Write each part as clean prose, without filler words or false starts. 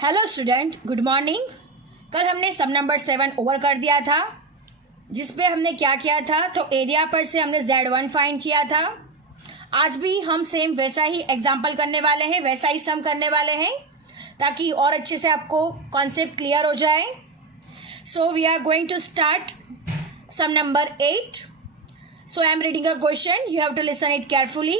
Hello student, good morning. कल हमने सम number 7 over कर दिया था, जिसपे हमने क्या किया था, तो एरिया पर से हमने Z1 फाइंड किया था। आज भी हम सेम वैसा ही एग्जाम्पल करने वाले हैं, वैसा ही सम करने वाले हैं, ताकि और अच्छे से आपको कॉन्सेप्ट क्लियर हो जाए। So we are going to start sum number 8. So I am reading a question. You have to listen it carefully.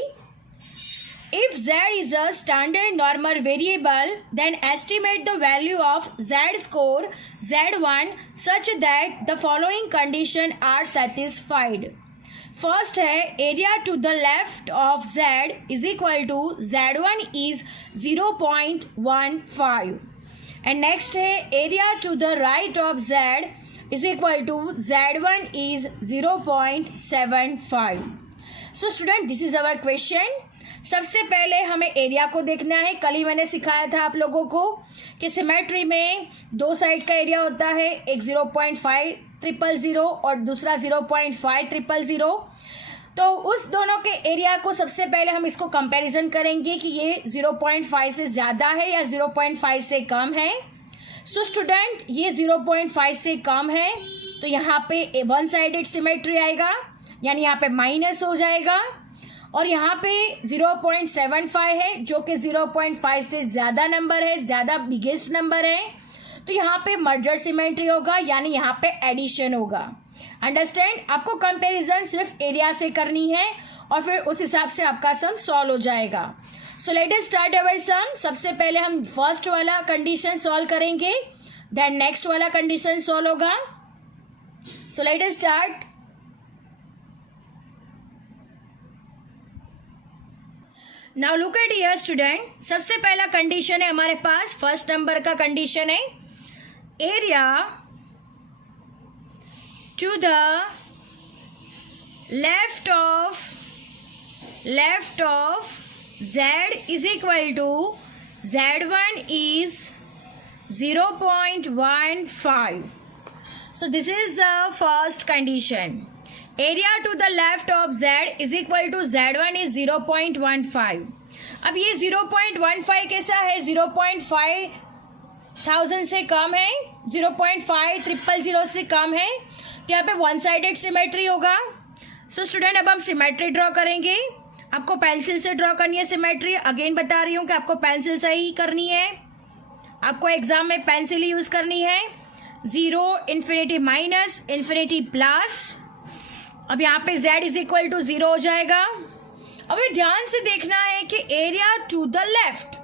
If Z is a standard normal variable, then estimate the value of Z score Z1 such that the following condition are satisfied. First है area to the left of Z is equal to Z1 is 0.15 and next है area to the right of Z is equal to Z1 is 0.75. So student, this is our question. सबसे पहले हमें area को देखना है। कल ही मैंने सिखाया था आप लोगों को कि सिमेट्री में दो साइड का एरिया होता है, एक 0.5000 और दूसरा 0.5000। तो उस दोनों के एरिया को सबसे पहले हम इसको कंपैरिजन करेंगे कि ये 0.5 से ज़्यादा है या 0.5 से कम है। सो स्टूडेंट, ये 0.5 से कम है तो यहाँ पे वन साइडेड सिमेट्री आएगा, यानी यहाँ पे माइनस हो जाएगा। और यहाँ पे 0.75 है जो कि 0.5 से ज़्यादा नंबर है, ज़्यादा बिगेस्ट नंबर है, तो यहाँ पे मर्जर सिमेट्री होगा, यानी यहाँ पे एडिशन होगा। अंडरस्टैंड? आपको कंपैरिजन सिर्फ एरिया से करनी है और फिर उस हिसाब से आपका सम सॉल्व हो जाएगा। So let us start our sum. सबसे पहले हम फर्स्ट वाला कंडीशन सॉल्व करेंगे, देन नेक्स्ट वाला कंडीशन सॉल्व होगा। So let us start. Now look at here student, सबसे पहला कंडीशन है हमारे पास, फर्स्ट नंबर का कंडीशन है area to the left of Z is equal to Z1 is 0.15. So this is the first condition. Area to the left of Z is equal to Z1 is 0.15. अब ये 0.15 कैसा है? 0.5000 से कम है, 0.5000 से कम है, तो यहाँ पे वन साइडेड सिमेट्री होगा। सो स्टूडेंट, अब हम सिमेट्री ड्रॉ करेंगे। आपको पेंसिल से ड्रॉ करनी है सिमेट्री। अगेन बता रही हूँ कि आपको पेंसिल से ही करनी है, आपको एग्जाम में पेंसिल ही यूज करनी है। 0, इन्फिनिटी माइनस, इन्फिनिटी प्लस। अब यहाँ पे Z इज इक्वल टू 0 हो जाएगा। अब ध्यान से देखना है कि एरिया टू द लेफ्ट,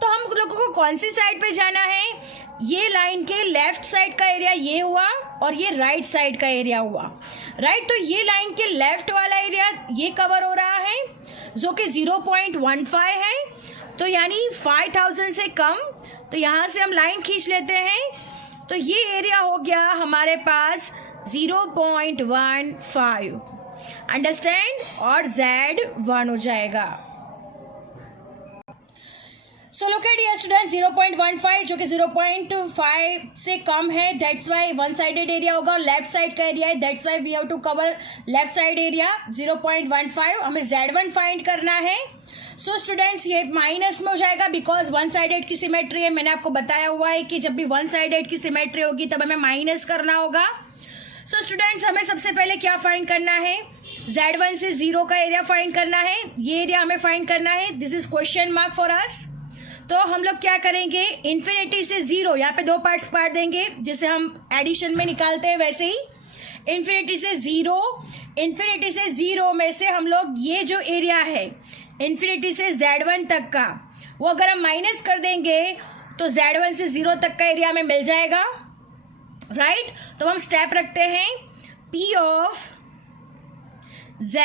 तो हम लोगों को कौन सी साइड पे जाना है? ये लाइन के लेफ्ट साइड का एरिया ये हुआ और ये राइट साइड का एरिया हुआ, राइट। तो ये लाइन के लेफ्ट वाला एरिया ये कवर हो रहा है जो कि 0.15 है, तो यानी 5000 से कम। तो यहाँ से हम लाइन खींच लेते हैं, तो ये एरिया हो गया हमारे पास 0.15। अंडरस्टैंड? और Z1 हो जाएगा। So look at here student, 0.15 जो कि 0.5 से कम है, that's why one sided area होगा और लेफ्ट साइड का एरिया है, that's why we have to cover left side area 0.15। हमें Z1 फाइंड करना है। सो स्टूडेंट्स, ये माइनस में हो जाएगा बिकॉज वन साइडेड की सिमेट्री है। मैंने आपको बताया हुआ है कि जब भी वन साइडेड की सिमेट्री होगी तब हमें माइनस करना होगा। सो स्टूडेंट्स, हमें सबसे पहले क्या फाइंड करना है? Z1 से 0 का एरिया फाइंड करना है, ये एरिया हमें फाइंड करना है। This is question mark for us. तो हम लोग क्या करेंगे, इन्फिनिटी से 0, यहाँ पे दो पार्ट्स पार्ट देंगे जिसे हम एडिशन में निकालते हैं, वैसे ही इन्फिनिटी से 0 में से हम लोग ये जो एरिया है इन्फिनिटी से Z1 तक का, वो अगर हम माइनस कर देंगे तो Z1 से 0 तक का एरिया हमें मिल जाएगा, राइट। तो हम स्टेप रखते हैं P of Z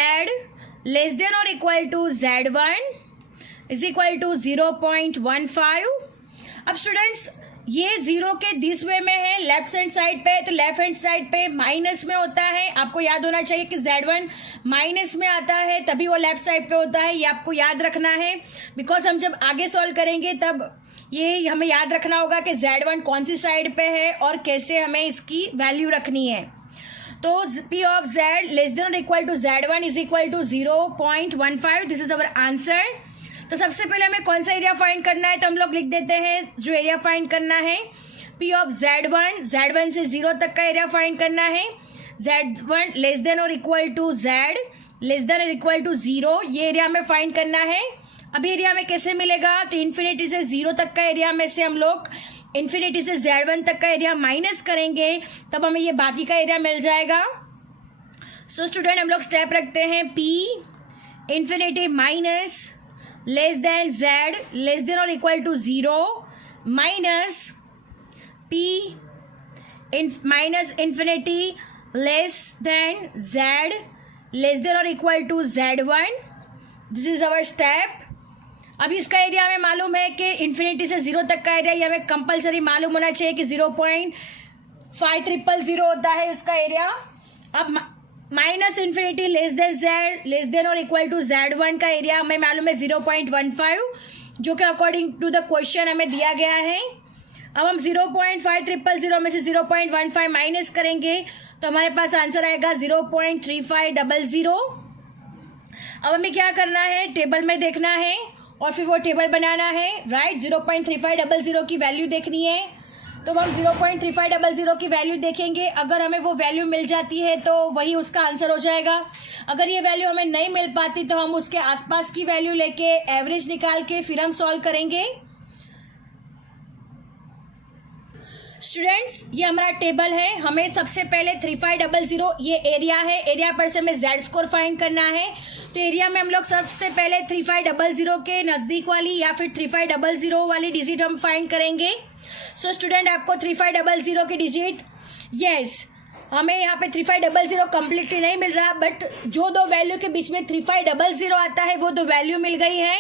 less than और equal to Z1 is equal to 0.15। अब स्टूडेंट्स, ये 0 के दिस वे में है, लेफ्ट हैंड साइड पे, तो लेफ्ट हैंड साइड पे माइनस में होता है। आपको याद होना चाहिए कि Z1 माइनस में आता है तभी वो लेफ्ट साइड पे होता है, ये आपको याद रखना है। बिकॉज हम जब आगे सॉल्व करेंगे तब ये हमें याद रखना होगा कि Z1 कौन सी साइड पे है और कैसे हमें इसकी वैल्यू रखनी है। तो P of Z less than और equal to Z1 is equal to 0.15। This is our answer. तो सबसे पहले हमें कौन सा एरिया फाइंड करना है, तो हम लोग लिख देते हैं जो एरिया फाइंड करना है P ऑफ Z1 से 0 तक का एरिया फाइंड करना है। Z1 लेस देन और equal to Z less than और इक्वल टू 0, ये एरिया हमें फाइंड करना है। अभी एरिया में कैसे मिलेगा, तो इन्फिनिटी से 0 तक का एरिया में से हम लोग इन्फिनिटी से Z1 तक का एरिया माइनस करेंगे, तब हमें ये बाकी का एरिया मिल जाएगा। सो स्टूडेंट हम लोग स्टेप रखते हैं P infinity minus less than Z less than और equal to 0 minus P minus infinity less than Z less than और equal to Z1। This is our step. अब इसका एरिया हमें मालूम है कि इन्फिनिटी से 0 तक का एरिया, ये हमें कंपलसरी मालूम होना चाहिए कि 0.5000 होता है इसका एरिया। अब minus infinity less than Z less than और इक्वल टू Z1 का एरिया हमें मालूम है 0.15, जो कि अकॉर्डिंग टू द क्वेश्चन हमें दिया गया है। अब हम 0.5000 में से 0.15 माइनस करेंगे तो हमारे पास आंसर आएगा 0.3500। अब हमें क्या करना है, टेबल में देखना है और फिर वो टेबल बनाना है, राइट। 0.3500 की वैल्यू देखनी है, तो हम 0.3500 की वैल्यू देखेंगे। अगर हमें वो वैल्यू मिल जाती है तो वही उसका आंसर हो जाएगा। अगर ये वैल्यू हमें नहीं मिल पाती तो हम उसके आसपास की वैल्यू लेके एवरेज निकाल के फिर हम सॉल्व करेंगे। स्टूडेंट्स ये हमारा टेबल है। हमें सबसे पहले 3500 ये एरिया है, एरिया पर से हमें Z स्कोर फाइंड करना है। तो एरिया में हम लोग सबसे पहले 3500 के नज़दीक वाली या फिर 3500 वाली डिजिट हम फाइंड करेंगे। सो स्टूडेंट आपको 3500 की डिजिट, यस हमें यहाँ पे 3500 कम्प्लीटली नहीं मिल रहा, बट जो दो वैल्यू के बीच में 3500 आता है वो दो वैल्यू मिल गई है,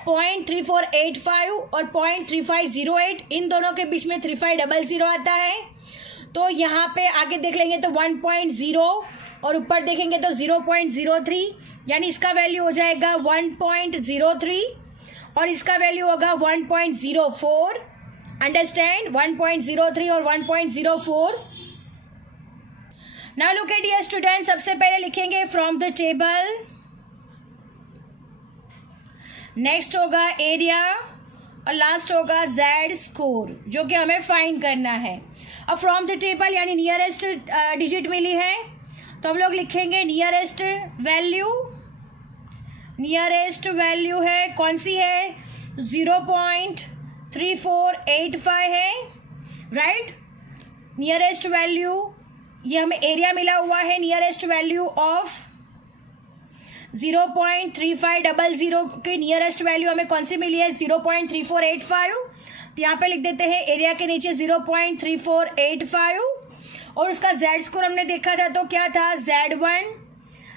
0.3485 और 0.3508। इन दोनों के बीच में 3500 आता है। तो यहाँ पे आगे देख लेंगे तो 1.0 और ऊपर देखेंगे तो 0.03, यानी इसका वैल्यू हो जाएगा 1.03 और इसका वैल्यू होगा 1.04। अंडरस्टैंड, 1.03 और 1.04। Now look at dear student, सबसे पहले लिखेंगे फ्रॉम द टेबल, नेक्स्ट होगा एरिया और लास्ट होगा Z स्कोर, जो कि हमें फाइंड करना है। अब फ्रॉम द टेबल यानी नियरेस्ट डिजिट मिली है तो हम लोग लिखेंगे नियरेस्ट वैल्यू है, कौन सी है, 0.3485 है, राइट। नियरेस्ट वैल्यू, ये हमें एरिया मिला हुआ है, नियरेस्ट वैल्यू ऑफ 0.3500 की नियरेस्ट वैल्यू हमें कौन सी मिली है, 0.3485। तो यहाँ पे लिख देते हैं एरिया के नीचे 0.3485 और उसका Z स्कोर हमने देखा था तो क्या था,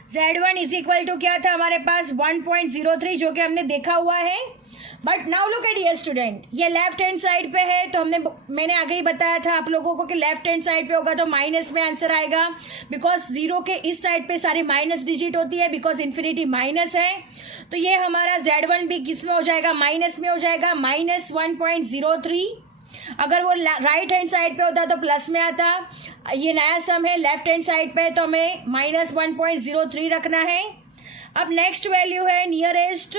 Z1 इज इक्वल टू क्या था हमारे पास 1.03, जो कि हमने देखा हुआ है। But now look at dear student, ये लेफ्ट हैंड साइड पे है तो मैंने आगे ही बताया था आप लोगों को कि लेफ्ट हैंड साइड पे होगा तो माइनस में आंसर आएगा, बिकॉज 0 के इस साइड पे सारी माइनस डिजिट होती है, बिकॉज इन्फिनिटी माइनस है। तो ये हमारा Z1 भी किस में हो जाएगा, माइनस में हो जाएगा, -1.03। अगर वो राइट हैंड साइड पे होता तो प्लस में आता। ये नया सम है, लेफ्ट हैंड साइड पे तो हमें -1.03 रखना है। अब नेक्स्ट वैल्यू है नियरेस्ट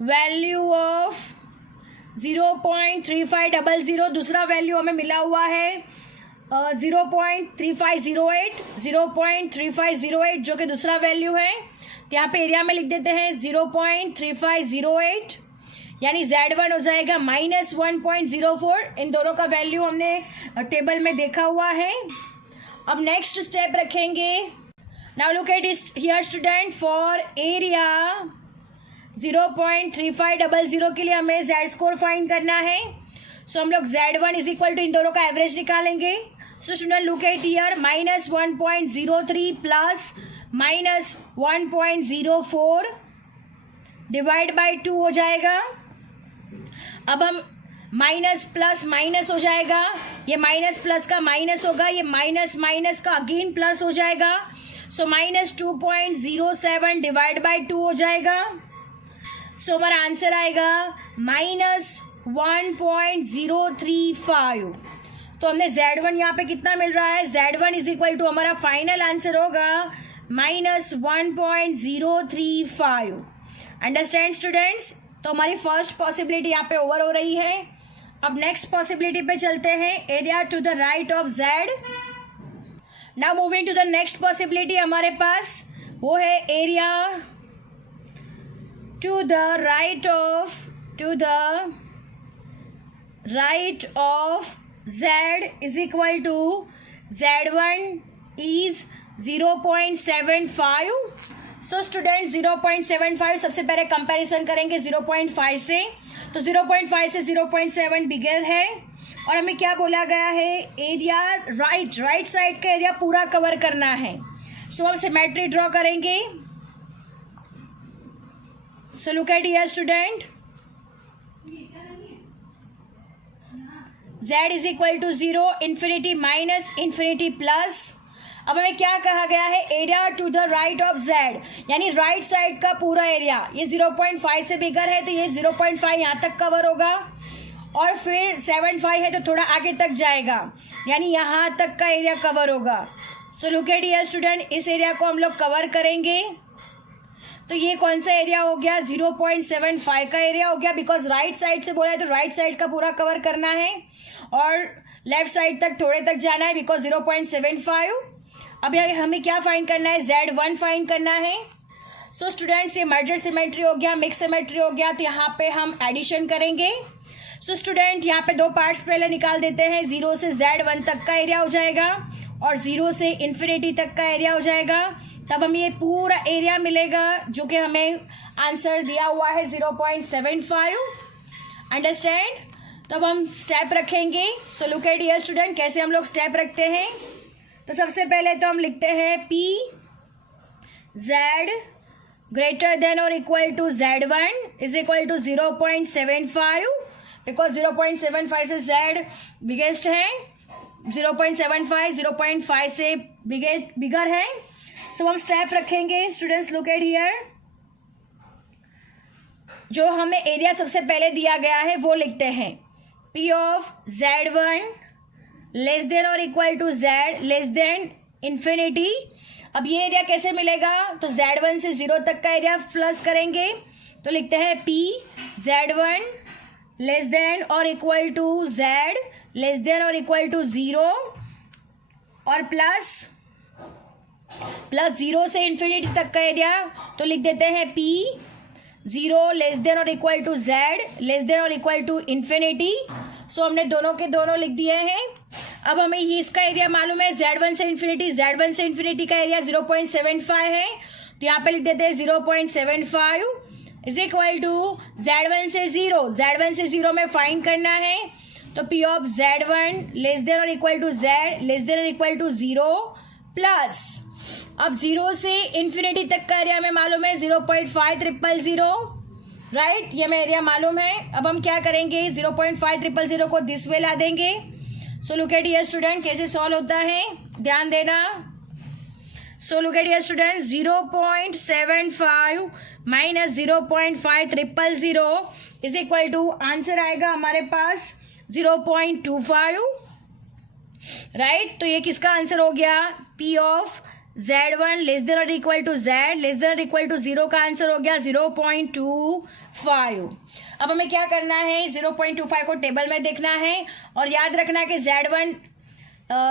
वैल्यू ऑफ 0.3500। दूसरा वैल्यू हमें मिला हुआ है 0.3508 जो कि दूसरा वैल्यू है। तो यहाँ पे एरिया में लिख देते हैं 0.3508, यानी Z1 हो जाएगा -1.04। इन दोनों का वैल्यू हमने टेबल में देखा हुआ है। अब नेक्स्ट स्टेप रखेंगे, now look at here student, for area 0.3500 के लिए हमें Z स्कोर फाइंड करना है। सो हम लोग Z1 इज इक्वल टू इन दोनों का एवरेज निकालेंगे। So student look at here, -1.03 plus -1.04 divide by 2 हो जाएगा। अब हम माइनस प्लस माइनस हो जाएगा, ये माइनस प्लस का माइनस होगा, ये माइनस माइनस का अगेन प्लस हो जाएगा। सो -2.07 डिवाइड बाई 2 हो जाएगा। सो हमारा आंसर आएगा -1.035। तो हमने Z1 यहाँ पे कितना मिल रहा है, Z1 इज इक्वल टू हमारा फाइनल आंसर होगा -1.035। Understand students? तो हमारी फर्स्ट पॉसिबिलिटी यहाँ पे ओवर हो रही है। अब नेक्स्ट पॉसिबिलिटी पे चलते हैं, area to the right of Z. Now moving to the next possibility हमारे पास वो है area to the right of z is equal to z1 is 0.75। So student 0.75 सबसे पहले कंपैरिजन करेंगे 0.5 से, तो 0.5 से 0.7 बिगर है। और हमें क्या बोला गया है, एरिया राइट साइड का एरिया पूरा कवर करना है। सो हम सिमेट्री ड्रॉ करेंगे। So look at here student, z is equal to 0, infinity minus infinity plus. अब हमें क्या कहा गया है, area to the right of z, यानी राइट साइड का पूरा एरिया। ये 0.5 से बिगर है तो ये 0.5 यहाँ तक कवर होगा, और फिर 7.5 है तो थोड़ा आगे तक जाएगा, यानी यहाँ तक का एरिया कवर होगा। सो लुक एट हियर स्टूडेंट, इस एरिया को हम लोग कवर करेंगे। तो ये कौन सा एरिया हो गया, 0.75 का एरिया हो गया, बिकॉज राइट साइड से बोला है तो राइट साइड का पूरा कवर करना है, और लेफ्ट साइड तक थोड़े तक जाना है बिकॉज 0.75। अब यहाँ हमें क्या फाइंड करना है, Z1 फाइंड करना है। सो स्टूडेंट्स, ये मर्जर सिमेट्री हो गया, मिक्स सिमेट्री हो गया, तो यहाँ पे हम एडिशन करेंगे। सो स्टूडेंट, यहाँ पे दो पार्ट्स पहले निकाल देते हैं। 0 से Z1 तक का एरिया हो जाएगा और 0 से इन्फिनिटी तक का एरिया हो जाएगा। तब हमें ये पूरा एरिया मिलेगा जो कि हमें आंसर दिया हुआ है 0.75। अंडरस्टैंड? तब हम स्टेप रखेंगे। सो लुक एट हियर स्टूडेंट, कैसे हम लोग स्टेप रखते हैं। तो सबसे पहले तो हम लिखते हैं P Z ग्रेटर देन और equal to Z1 is equal to 0.75, because 0.75 से Z बिगेस्ट है, 0.75 0.5 से बिगर है। सो हम स्टेप रखेंगे स्टूडेंट्स। लुक एट हियर, जो हमें एरिया सबसे पहले दिया गया है वो लिखते हैं, P of Z1 less than और equal to Z less than infinity. अब ये एरिया कैसे मिलेगा, तो Z1 से 0 तक का एरिया प्लस करेंगे, तो लिखते हैं P Z1 लेस देन और equal to Z less than और इक्वल टू 0 और प्लस 0 से इन्फिनिटी तक का एरिया, तो लिख देते हैं P 0 लेस देन और equal to Z less than और इक्वल टू इन्फिनिटी। सो हमने दोनों के दोनों लिख दिए हैं। अब हमें ये इसका एरिया मालूम है, Z1 से इन्फिनिटी का एरिया 0.75 है, तो यहाँ पे लिख देते हैं 0.75 इज इक्वल टू Z1 से 0 में फाइंड करना है, तो P of Z1 less than और equal to Z less than और इक्वल टू 0 प्लस, अब 0 से इन्फिनिटी तक का एरिया हमें मालूम है 0.500, राइट, ये हमें एरिया मालूम है। अब हम क्या करेंगे, 0.500 को दिस वे ला देंगे। So look at here student, कैसे सॉल्व होता है ध्यान देना। So look at here student, 0.75 minus 0.500 is equal to, answer आएगा हमारे पास 0.25, राइट। तो ये किसका आंसर हो गया, P of Z1 less than और equal to Z less than और इक्वल टू 0 का आंसर हो गया 0.25। अब हमें क्या करना है, 0.25 को टेबल में देखना है, और याद रखना है कि Z1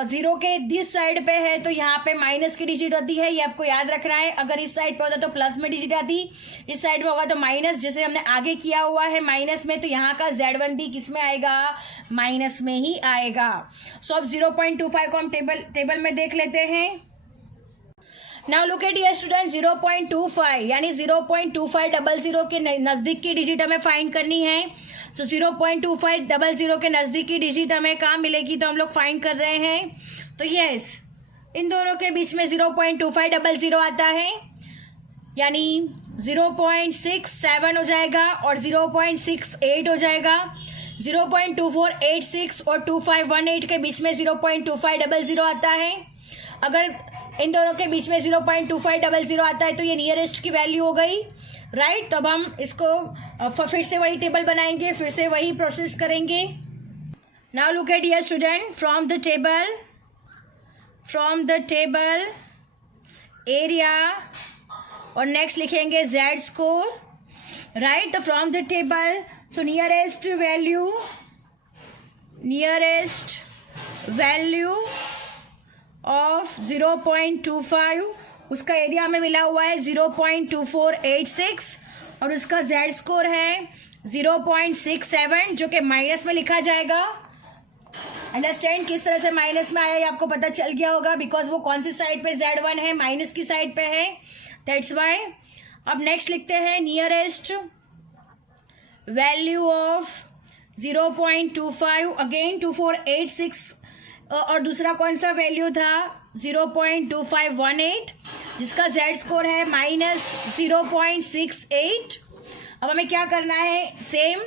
0 के दिस साइड पे है तो यहाँ पे माइनस की डिजिट होती है, ये आपको याद रखना है। अगर इस साइड पे होता तो प्लस में डिजिट आती, इस साइड में होगा तो माइनस, जैसे हमने आगे किया हुआ है माइनस में, तो यहाँ का Z1 भी किस में आएगा, माइनस में ही आएगा। सो अब 0.25 को हम टेबल में देख लेते हैं। Now look at here student, 0.25 यानी 0.2500 के नजदीक की डिजिट हमें फाइंड करनी है। सो 0.2500 के नजदीक की डिजिट हमें कहाँ मिलेगी, तो हम लोग फाइंड कर रहे हैं। तो यस, इन दोनों के बीच में 0.2500 आता है, यानी 0.67 हो जाएगा और 0.68 हो जाएगा। 0.2486 और 2518 के बीच में 0.2500 आता है। अगर इन दोनों के बीच में 0.2500 आता है तो ये नियरेस्ट की वैल्यू हो गई, राइट। तो अब हम इसको फिर से वही टेबल बनाएंगे, फिर से वही प्रोसेस करेंगे। Now look at here student, from the table area, और नेक्स्ट लिखेंगे Z score. Right from the table. So nearest value of 0.25, उसका एरिया हमें मिला हुआ है 0.2486 और उसका जेड स्कोर है 0.67 जो कि माइनस में लिखा जाएगा. अंडरस्टैंड किस तरह से माइनस में आया ये आपको पता चल गया होगा बिकॉज वो कौन सी साइड पे Z1 है, माइनस की साइड पे है, दैट्स वाई. अब नेक्स्ट लिखते हैं नियरेस्ट वैल्यू ऑफ 0.25, अगेन 2486 और दूसरा कौन सा वैल्यू था 0.2518 जिसका जेड स्कोर है -0.68. अब हमें क्या करना है, same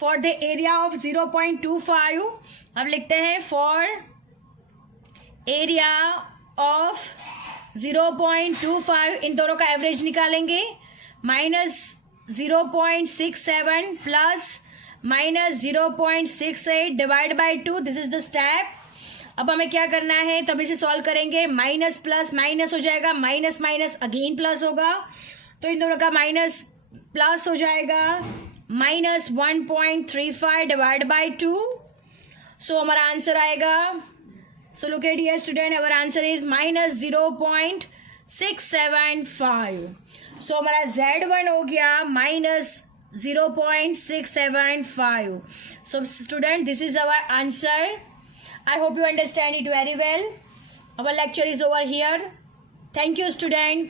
for the area of 0.25 अब लिखते हैं फॉर एरिया ऑफ 0.25 इन दोनों का एवरेज निकालेंगे -0.67 plus -0.68 divide by 2. This is the step. अब हमें क्या करना है, तब इसे सॉल्व करेंगे. माइनस प्लस माइनस हो जाएगा, माइनस माइनस अगेन प्लस होगा, तो इन दोनों का माइनस प्लस हो जाएगा -1.35 डिवाइड बाई 2. सो हमारा आंसर आएगा, सो look at here student, our answer is -0.675. सो हमारा Z1 हो गया -0.675. So student, this is our answer. I hope you understand it very well. Our lecture is over here. Thank you student.